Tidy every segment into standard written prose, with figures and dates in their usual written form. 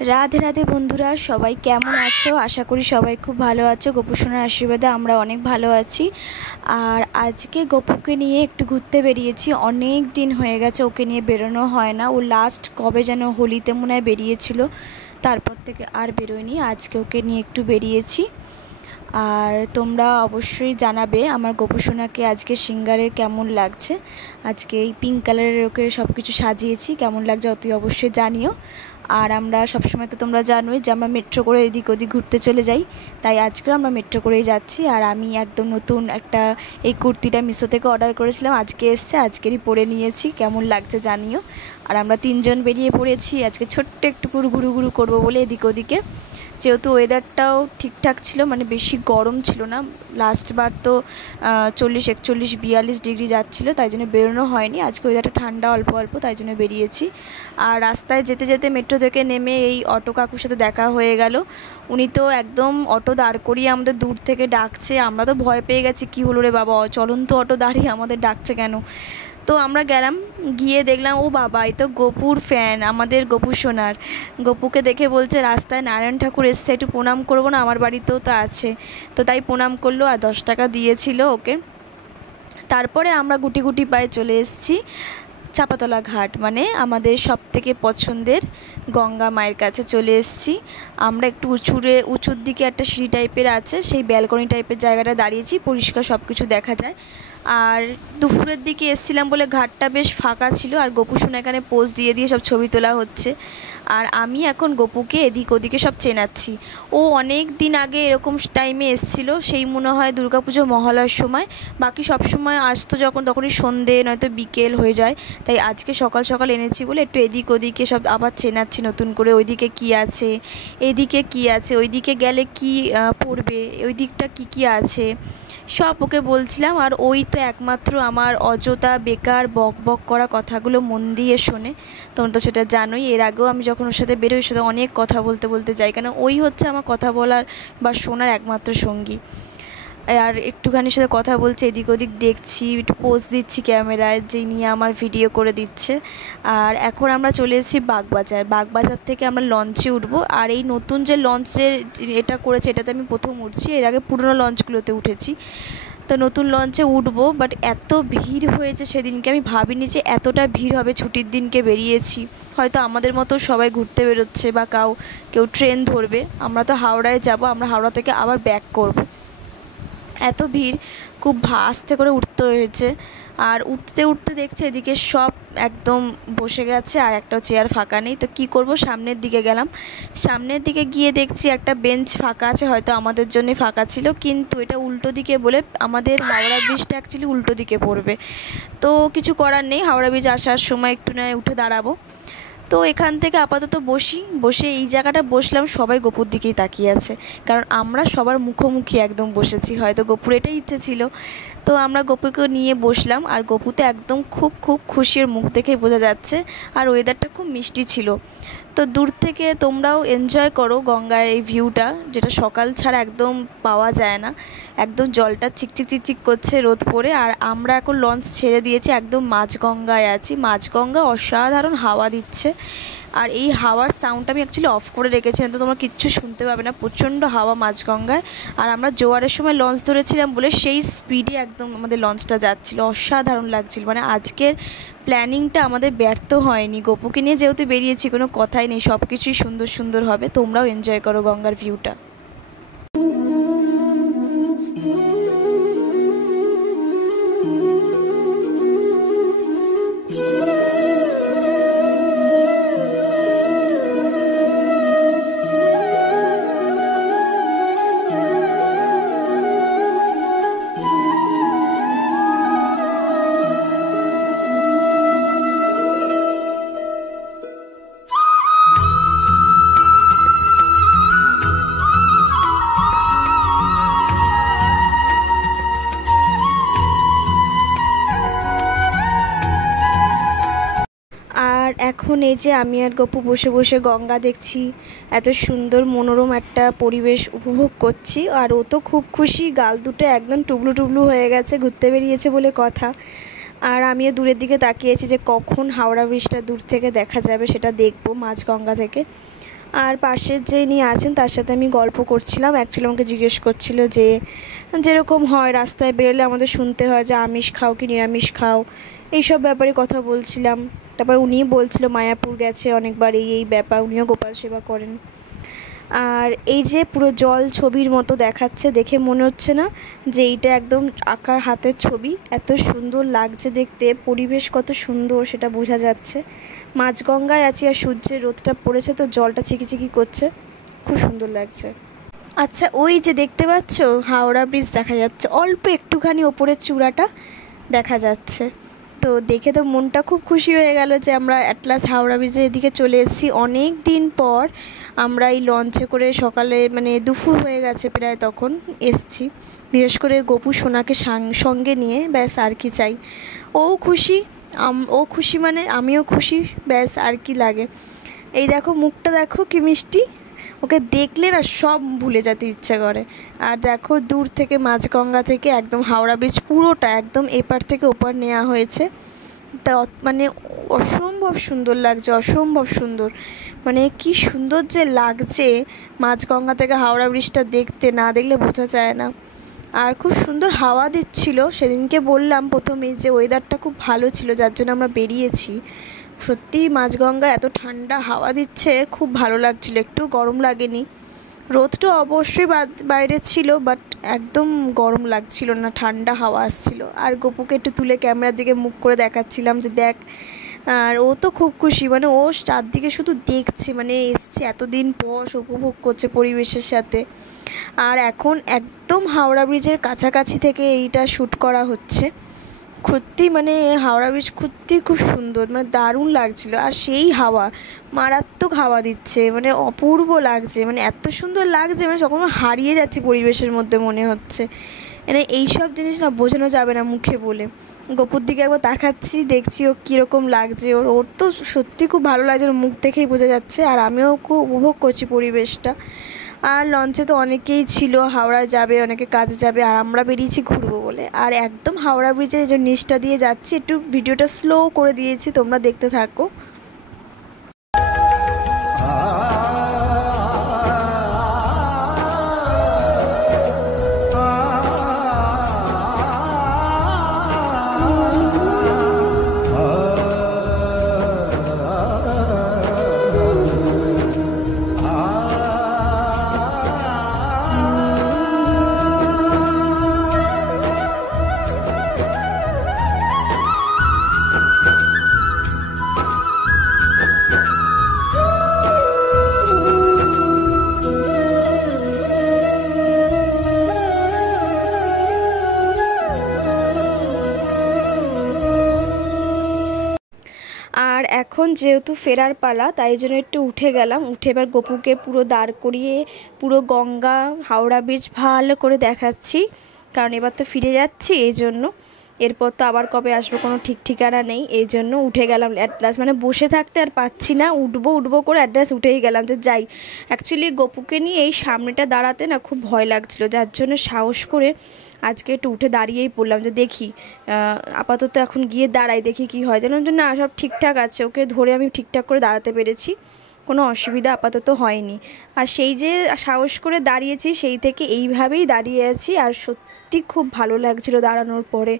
राधे राधे बंधुरा सबाई केमन आछो। आशा करी सबाई खूब भालो आछो। गोपुसोनार आशीर्वादे आमरा अनेक भालो आछि। और आजके गोपुके निये एकटु घुरते बेरिয়েছি। अनेक दिन हये गेছে ओके निये बेरोनो हय ना। ओ लास्ट कबे जेन होलिते मने হয় बेरिয়েছিল, तारपर थेके आर बेरोयनि। आजके ओके निये एकटु बेरिয়েছি। और तोमरा अवश्यई जानाबे आमार गोपुसोनाके आजके सिंगारे केमन लागছে। आजके এই पिंक कालारेर ओके सबकिछु साजिয়েছি, केमन लागছে अति अवश्यई जानिও। और आमरा सब समय तो तोमरा जानोई जे आमरा मेट्रो करे एदिक ओदिक घुरते चले जाई, ताई आजके आमरा मेट्रो करेई जाচ্ছি। और आमी एकदम नतून एकटा এই কুর্তিটা মিশো থেকে অর্ডার করেছিলাম, আজকে এসেছে, আজকেরই পরে নিয়েছি। কেমন লাগছে জানিও। আর আমরা তিনজন বেরিয়ে পড়েছি আজকে ছোট্ট একটু ঘুরু করব বলে এদিক ওদিকে। যেহেতু ওয়েদারটাও ঠিকঠাক ছিল, মানে বেশি গরম ছিল না। লাস্ট বার তো 40, 41, 42 ডিগ্রি যাচ্ছিলো, তাই জন্য বেরোনো হয়নি। আজকে ওয়েদারটা ঠান্ডা অল্প অল্প, তাই জন্য বেরিয়েছি। আর রাস্তায় যেতে যেতে মেট্রো থেকে নেমে এই অটো কাকুর সাথে দেখা হয়ে গেল। উনি তো একদম অটো দাঁড় করিয়ে আমাদের দূর থেকে ডাকছে। আমরা তো ভয় পেয়ে গেছি, কী হলো রে বাবা, চলন্ত অটো দাঁড়িয়ে আমাদের ডাকছে কেন। তো আমরা গেলাম, গিয়ে দেখলাম ও বাবা, এই তো গোপুর ফ্যান, আমাদের গোপুসোনার। গোপুকে দেখে বলছে রাস্তায় নারায়ণ ঠাকুর এসছে, একটু প্রণাম করবো না, আমার বাড়িতেও তো আছে। তো তাই প্রণাম করলো আর 10 টাকা দিয়েছিল ওকে। তারপরে আমরা গুটি গুটি পায়ে চলে এসেছি চাপাতলা ঘাট, মানে আমাদের সবথেকে পছন্দের গঙ্গা মায়ের কাছে চলে এসেছি। আমরা একটু উঁচুর দিকে একটা সিঁড়ি টাইপের আছে, সেই ব্যালকনি টাইপের জায়গাটা দাঁড়িয়েছি, পরিষ্কার সব কিছু দেখা যায়। আর দুপুরের দিকে এসেছিলাম বলে ঘাটটা বেশ ফাঁকা ছিল। আর গোপুসোনা এখানে পোজ দিয়ে দিয়ে সব ছবি তোলা হচ্ছে। আর আমি এখন গোপুকে এদিক ওদিকে সব চেনাচ্ছি। ও অনেক দিন আগে এরকম টাইমে এসেছিলো, সেই মনে হয় দুর্গাপুজো মহালয়ার সময়। বাকি সব সময় আসতো যখন, তখনই সন্ধে নয়তো বিকেল হয়ে যায়। তাই আজকে সকাল সকাল এনেছি বলে একটু এদিক ওদিকে সব আবার চেনাচ্ছি নতুন করে। ওইদিকে কী আছে, এদিকে কী আছে, ওইদিকে গেলে কী পড়বে, ওই দিকটা কী আছে সব ওকে বলছিলাম। আর ওই তো একমাত্র আমার অযথা বেকার বক বক করা কথাগুলো মন দিয়ে শোনে। তোমরা তো সেটা জানোই। এর আগেও আমি যখন ওর সাথে বেরোই, ওর সাথে অনেক কথা বলতে বলতে যাই, কেন ওই হচ্ছে আমার কথা বলার বা শোনার একমাত্র সঙ্গী। আর একটুখানির সাথে কথা বলছে, এদিক ওদিক দেখছি, একটু পোজ দিচ্ছি ক্যামেরায়, যে নিয়ে আমার ভিডিও করে দিচ্ছে। আর এখন আমরা চলে এসেছি বাগবাজার। বাগবাজার থেকে আমরা লঞ্চে উঠবো। আর এই নতুন যে লঞ্চের এটা করেছে, এটাতে আমি প্রথম উঠছি। এর আগে পুরনো লঞ্চগুলোতে উঠেছি, তো নতুন লঞ্চে উঠবো। বাট এত ভিড় হয়েছে সেদিনকে, আমি ভাবিনি যে এতটা ভিড় হবে। ছুটির দিনকে বেরিয়েছি, হয়তো আমাদের মতো সবাই ঘুরতে বেরোচ্ছে বা কেউ ট্রেন ধরবে। আমরা তো হাওড়ায় যাব, আমরা হাওড়া থেকে আবার ব্যাক করব। এত ভিড়, খুব আস্তে করে উঠতে হয়েছে। আর উঠতে উঠতে দেখছে এদিকে সব একদম বসে গেছে, আর একটাও চেয়ার ফাঁকা নেই। তো কী করব, সামনের দিকে গেলাম। সামনের দিকে গিয়ে দেখছি একটা বেঞ্চ ফাঁকা আছে, হয়তো আমাদের জন্যই ফাঁকা ছিল, কিন্তু এটা উল্টো দিকে বলে আমাদের হাওড়া ব্রিজটা অ্যাকচুয়ালি উল্টো দিকে পড়বে। তো কিছু করার নেই, হাওড়া ব্রিজ আসার সময় একটু নয় উঠে দাঁড়াবো। তো এখান থেকে আপাতত বসে এই জায়গাটা বসলাম, সবাই গোপুর দিকেই তাকিয়ে আছে, কারণ আমরা সবার মুখোমুখি একদম বসেছি। হয়তো গোপুর এটাই ইচ্ছে ছিল। তো আমরা গোপুকে নিয়ে বসলাম। আর গোপুতে একদম খুব খুব খুশির মুখ দেখেই বোঝা যাচ্ছে। আর ওয়েদারটা খুব মিষ্টি ছিল। তো দূর থেকে তোমরাও এনজয় করো গঙ্গার এই ভিউটা, যেটা সকাল ছাড়া একদম পাওয়া যায় না। একদম জলটা চিকচিক চিকচিক করছে রোদ পড়ে। আর আমরা এখন লঞ্চ ছেড়ে দিয়েছি, একদম মাঝগঙ্গায় আছি। মাঝগঙ্গা অসাধারণ হাওয়া দিচ্ছে। আর এই হাওয়ার সাউন্ডটা আমি অ্যাকচুয়ালি অফ করে রেখেছিলাম, তো তোমরা কিচ্ছু শুনতে পাবে না, প্রচণ্ড হাওয়া মাঝগঙ্গায়। আর আমরা জোয়ারের সময় লঞ্চ ধরেছিলাম বলে সেই স্পিডে একদম আমাদের লঞ্চটা যাচ্ছিলো, অসাধারণ লাগছিল। মানে আজকের প্ল্যানিংটা আমাদের ব্যর্থ হয়নি। গোপুকে নিয়ে যেহেতু বেরিয়েছি, কোনো কথাই নেই, সব কিছুই সুন্দর সুন্দর হবে। তোমরাও এনজয় করো গঙ্গার ভিউটা। আর এখন এই যে আমি আর গপু বসে বসে গঙ্গা দেখছি, এত সুন্দর মনোরম একটা পরিবেশ উপভোগ করছি। আর ও তো খুব খুশি, গাল দুটো একদম টুবলু টুবলু হয়ে গেছে, ঘুরতে বেরিয়েছে বলে কথা। আর আমিও দূরের দিকে তাকিয়েছি যে কখন হাওড়া ব্রিজটা দূর থেকে দেখা যাবে, সেটা দেখবো মাঝগঙ্গা থেকে। আর পাশের যে ইনি আছেন তার সাথে আমি গল্প করছিলাম। অ্যাকচুয়ালি আমাকে জিজ্ঞেস করছিল যে যেরকম হয় রাস্তায় বেরোলে আমাদের শুনতে হয় যে আমিষ খাও কি নিরামিষ খাও, এইসব ব্যাপারে কথা বলছিলাম। তারপর উনিই বলছিল মায়াপুর গেছে অনেকবার, এই ব্যাপার, উনিও গোপাল সেবা করেন। আর এই যে পুরো জল ছবির মতো দেখাচ্ছে, দেখে মনে হচ্ছে না যে এইটা একদম আঁকা হাতের ছবি? এত সুন্দর লাগছে দেখতে, পরিবেশ কত সুন্দর সেটা বোঝা যাচ্ছে। মাঝগঙ্গায় আছি আর সূর্যের রোদটা পড়েছে তো জলটা চিকিচিকি করছে, খুব সুন্দর লাগছে। আচ্ছা, ওই যে দেখতে পাচ্ছ হাওড়া ব্রিজ দেখা যাচ্ছে, অল্প একটুখানি ওপরের চূড়াটা দেখা যাচ্ছে। তো দেখে তো মনটা খুব খুশি হয়ে গেল যে আমরা অ্যাট লাস্ট হাওড়া ব্রিজের এদিকে চলে এসেছি। অনেক দিন পর আমরা এই লঞ্চে করে সকালে, মানে দুপুর হয়ে গেছে প্রায়, তখন এসছি। বিশেষ করে গপু সোনাকে সঙ্গে নিয়ে, ব্যাস আর কি চাই। ও খুশি, ও খুশি মানে আমিও খুশি, ব্যাস আর কি লাগে। এই দেখো মুখটা দেখো কি মিষ্টি, ওকে দেখলে না সব ভুলে যেতে ইচ্ছে করে। আর দেখো দূর থেকে মাঝগঙ্গা থেকে একদম হাওড়া ব্রিজ পুরোটা একদম এপার থেকে ওপার নেওয়া হয়েছে। তা মানে অসম্ভব সুন্দর লাগছে, অসম্ভব সুন্দর, মানে কি সুন্দর যে লাগছে মাঝগঙ্গা থেকে হাওড়া ব্রিজটা দেখতে, না দেখলে বোঝা যায় না। আর খুব সুন্দর হাওয়া দিচ্ছিল। সেদিনকে বললাম প্রথমেই যে ওয়েদারটা খুব ভালো ছিল, যার জন্য আমরা বেরিয়েছি। সত্যি মাঝগঙ্গা এত ঠান্ডা হাওয়া দিচ্ছে, খুব ভালো লাগছিল, একটু গরম লাগেনি। রোদটা অবশ্যই বাইরে ছিল, বাট একদম গরম লাগছিল না, ঠান্ডা হাওয়া আসছিল। আর গপুকে একটু তুলে ক্যামেরার দিকে মুখ করে দেখাচ্ছিলাম যে দেখ। আর ও তো খুব খুশি, মানে ও চারদিকে শুধু দেখছে, মানে এসছে এতদিন পর, উপভোগ করছে পরিবেশের সাথে। আর এখন একদম হাওড়া ব্রিজের কাছাকাছি থেকে এইটা শ্যুট করা হচ্ছে। সত্যি মানে হাওড়া ব্রিজ সত্যি খুব সুন্দর, মানে দারুণ লাগছিল। আর সেই হাওয়া, মারাত্মক হাওয়া দিচ্ছে, মানে অপূর্ব লাগছে, মানে এত সুন্দর লাগছে, মানে যখন হারিয়ে যাচ্ছি পরিবেশের মধ্যে মনে হচ্ছে। মানে এইসব জিনিস না বোঝানো যাবে না মুখে বলে। গপুর দিকে একবার তাকাচ্ছি, দেখছি ও কীরকম লাগছে, ওর তো সত্যি খুব ভালো লাগছে, ওর মুখ দেখেই বোঝা যাচ্ছে। আর আমিও খুব উপভোগ করছি পরিবেশটা। আর লঞ্চে তো অনেকেই ছিল, হাওড়া যাবে, অনেকে কাজে যাবে, আর আমরা বেরিয়েছি ঘুরবো বলে। আর একদম হাওড়া ব্রিজের এই যে নিচটা দিয়ে যাচ্ছি, একটু ভিডিওটা স্লো করে দিয়েছি, তোমরা দেখতে থাকো। আর এখন যেহেতু ফেরার পালা, তাই জন্য একটু উঠে গেলাম। উঠে এবার গপুকে পুরো দাঁড় করিয়ে পুরো গঙ্গা হাওড়া ব্রিজ ভালো করে দেখাচ্ছি, কারণ এবার তো ফিরে যাচ্ছি, এই জন্য। এরপর তো আবার কবে আসবো কোনো ঠিক ঠিকানা নেই, এই জন্য উঠে গেলাম অ্যাটলাস, মানে বসে থাকতে আর পাচ্ছি না, উঠবো করে অ্যাড্রেস উঠেই গেলাম যে যাই। অ্যাকচুয়ালি গপুকে নিয়ে এই সামনেটা দাঁড়াতে না খুব ভয় লাগছিল, যার জন্য সাহস করে আজকে একটু উঠে দাঁড়িয়েই পড়লাম যে দেখি, আপাতত এখন গিয়ে দাঁড়াই, দেখি কি হয়। যেন না সব ঠিকঠাক আছে, ওকে ধরে আমি ঠিকঠাক করে দাঁড়াতে পেরেছি, কোনো অসুবিধা আপাতত হয়নি। আর সেই যে সাহস করে দাঁড়িয়েছি, সেই থেকে এইভাবেই দাঁড়িয়ে আছি। আর সত্যি খুব ভালো লাগছিল দাঁড়ানোর পরে,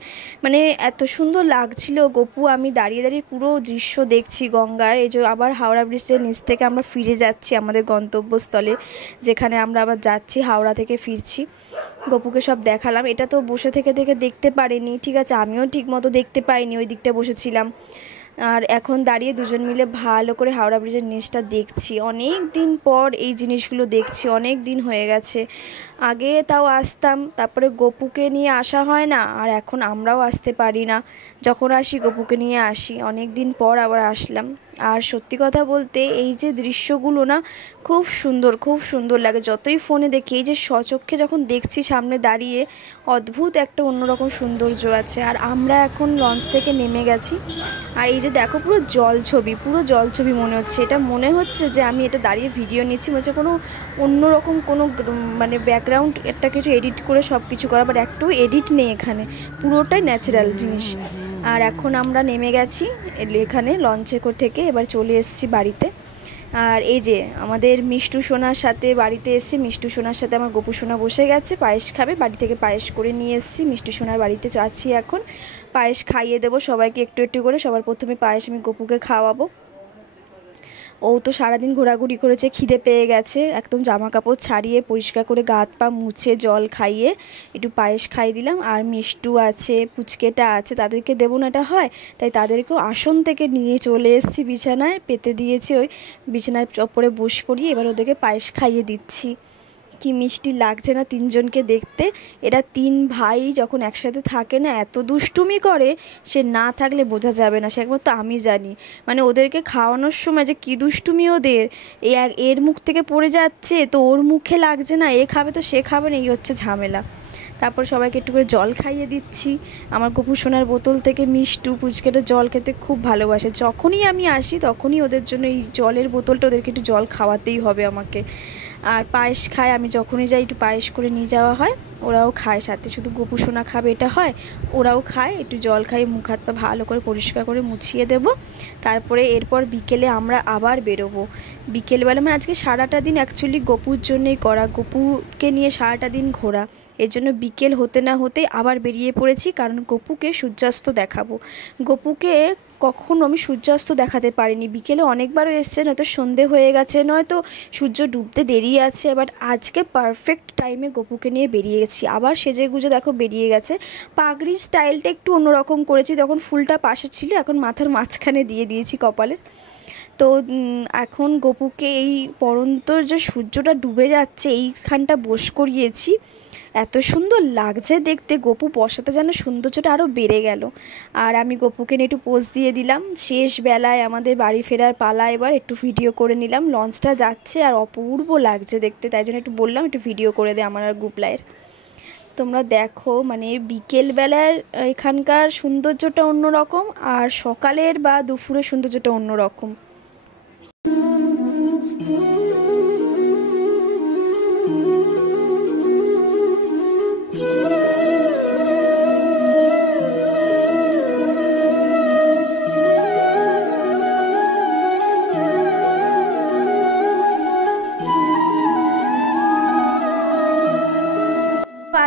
মানে এত সুন্দর লাগছিল। গপু আমি দাঁড়িয়ে দাঁড়িয়ে পুরো দৃশ্য দেখছি গঙ্গার। এই যে আবার হাওড়া ব্রিজের নিচ থেকে আমরা ফিরে যাচ্ছি আমাদের গন্তব্যস্থলে, যেখানে আমরা আবার যাচ্ছি, হাওড়া থেকে ফিরছি। গপুকে সব দেখালাম। এটা তো বসে থেকে দেখতে পারিনি, ঠিক আছে, আমিও ঠিক মতো দেখতে পাইনি, ওই দিকটা বসেছিলাম। আর এখন দাঁড়িয়ে দুজন মিলে ভালো করে হাওড়া ব্রিজের নিচটা দেখছি। অনেক দিন পর এই জিনিসগুলো দেখছি, অনেক দিন হয়ে গেছে। আগে তাও আসতাম, তারপরে গপুকে নিয়ে আসা হয় না, আর এখন আমরাও আসতে পারি না। যখন আসি গপুকে নিয়ে আসি, অনেক দিন পর আবার আসলাম। আর সত্যি কথা বলতে এই যে দৃশ্যগুলো না খুব সুন্দর, খুব সুন্দর লাগে। যতই ফোনে দেখি, এই যে স্বচক্ষে যখন দেখছি সামনে দাঁড়িয়ে, অদ্ভুত একটা অন্যরকম সৌন্দর্য আছে। আর আমরা এখন লঞ্চ থেকে নেমে গেছি। আর এই যে দেখো পুরো জল ছবি, পুরো জল ছবি মনে হচ্ছে। এটা মনে হচ্ছে যে আমি এটা দাঁড়িয়ে ভিডিও নিচ্ছি, মনে হচ্ছে কোনো অন্যরকম কোনো মানে ব্যাকগ্রাউন্ড একটা কিছু এডিট করে সব কিছু করা, বাট একটু এডিট নেই এখানে, পুরোটাই ন্যাচারাল জিনিস। আর এখন আমরা নেমে গেছি এখানে লঞ্চে থেকে, এবার চলে এসেছি বাড়িতে। আর এই যে আমাদের মিষ্টু সোনার সাথে বাড়িতে এসে মিষ্টু সোনার সাথে আমার গোপু সোনা বসে গেছে, পায়েস খাবে। বাড়ি থেকে পায়েস করে নিয়ে এসেছি, মিষ্টু সোনার বাড়িতে আছি এখন। পায়েস খাইয়ে দেবো সবাইকে একটু একটু করে। সবার প্রথমে পায়েস আমি গোপুকে খাওয়াবো। ও তো সারাদিন ঘোরাঘুরি করেছে, খিদে পেয়ে গেছে। একদম জামা কাপড় ছাড়িয়ে পরিষ্কার করে গা হাত পা মুছে জল খাইয়ে একটু পায়েস খাইয়ে দিলাম। আর মিষ্টু আছে, পুচকেটা আছে, তাদেরকে দেবো না এটা হয়, তাই তাদেরকেও আসন থেকে নিয়ে চলে এসেছি, বিছানায় পেতে দিয়েছি, ওই বিছানায় ওপরে বস করিয়ে এবার ওদেরকে পায়েস খাইয়ে দিচ্ছি। কি মিষ্টি লাগছে না তিনজনকে দেখতে। এরা তিন ভাই যখন একসাথে থাকে না এত দুষ্টুমি করে, সে না থাকলে বোঝা যাবে না, সে একমাত্র আমি জানি। মানে ওদেরকে খাওয়ানোর সময় যে কী দুষ্টুমি ওদের, এর মুখ থেকে পড়ে যাচ্ছে তো ওর মুখে লাগছে না, এ খাবে তো সে খাবে না, এই হচ্ছে ঝামেলা। তারপর সবাইকে একটু করে জল খাইয়ে দিচ্ছি। আমার গোপু সোনার বোতল থেকে মিষ্টু পুচকেটা জল খেতে খুব ভালোবাসে। যখনই আমি আসি তখনই ওদের জন্য এই জলের বোতলটা, ওদেরকে একটু জল খাওয়াতেই হবে আমাকে। আর পায়েস খায়, আমি যখনই যাই একটু পায়েস করে নিয়ে যাওয়া হয়, ওরাও খায় সাথে। শুধু গোপু সোনা খাবে এটা হয়, ওরাও খায়। একটু জল খাইয়ে মুখ হাত পা ভালো করে পরিষ্কার করে মুছিয়ে দেবো। তারপরে এরপর বিকেলে আমরা আবার বেরোবো। বিকেলবেলা মানে আজকে সারাটা দিন অ্যাকচুয়ালি গোপুর জন্যেই করা, গোপুকে নিয়ে সারাটা দিন ঘোরা। এর জন্য বিকেল হতে না হতেই আবার বেরিয়ে পড়েছি, কারণ গোপুকে সূর্যাস্ত দেখাবো। গোপুকে কখনো আমি সূর্যাস্ত দেখাতে পারিনি, বিকেলে অনেকবারও এসছে, নয়তো সন্ধে হয়ে গেছে, নয়তো সূর্য ডুবতে দেরি আছে। বাট আজকে পারফেক্ট টাইমে গোপুকে নিয়ে বেরিয়ে গেছি। আবার সেজে গুজে দেখো বেরিয়ে গেছে। পাগড়ির স্টাইলটা একটু অন্যরকম করেছি, তখন ফুলটা পাশে ছিল, এখন মাথার মাঝখানে দিয়ে দিয়েছি কপালের। তো এখন গোপুকে এই পড়ন্তর যে সূর্যটা ডুবে যাচ্ছে এইখানটা বস করিয়েছি। এত সুন্দর লাগছে দেখতে, গোপু বসাতে যেন সৌন্দর্যটা আরও বেড়ে গেল। আর আমি গোপুকে নিয়ে একটু পোজ দিয়ে দিলাম। শেষ বেলায় আমাদের বাড়ি ফেরার পালা, এবার একটু ভিডিও করে নিলাম। লঞ্চটা যাচ্ছে আর অপূর্ব লাগছে দেখতে, তাই জন্য একটু বললাম একটু ভিডিও করে দে আমার আর গুপলাইয়ের। তোমরা দেখো, মানে বিকেলবেলার এখানকার সৌন্দর্যটা অন্যরকম, আর সকালের বা দুপুরের সৌন্দর্যটা অন্যরকম।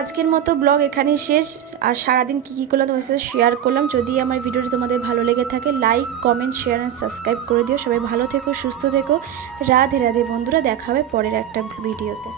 আজকের মতো ব্লগ এখানেই শেষ। আর সারাদিন কী করলাম তোমার সাথে শেয়ার করলাম। যদি আমার ভিডিওটি তোমাদের ভালো লেগে থাকে, like comment share and subscribe করে দিও। সবাই ভালো থেকো, সুস্থ থেকো। রাধে রাধে বন্ধুরা, দেখা হবে পরের একটা ভিডিওতে।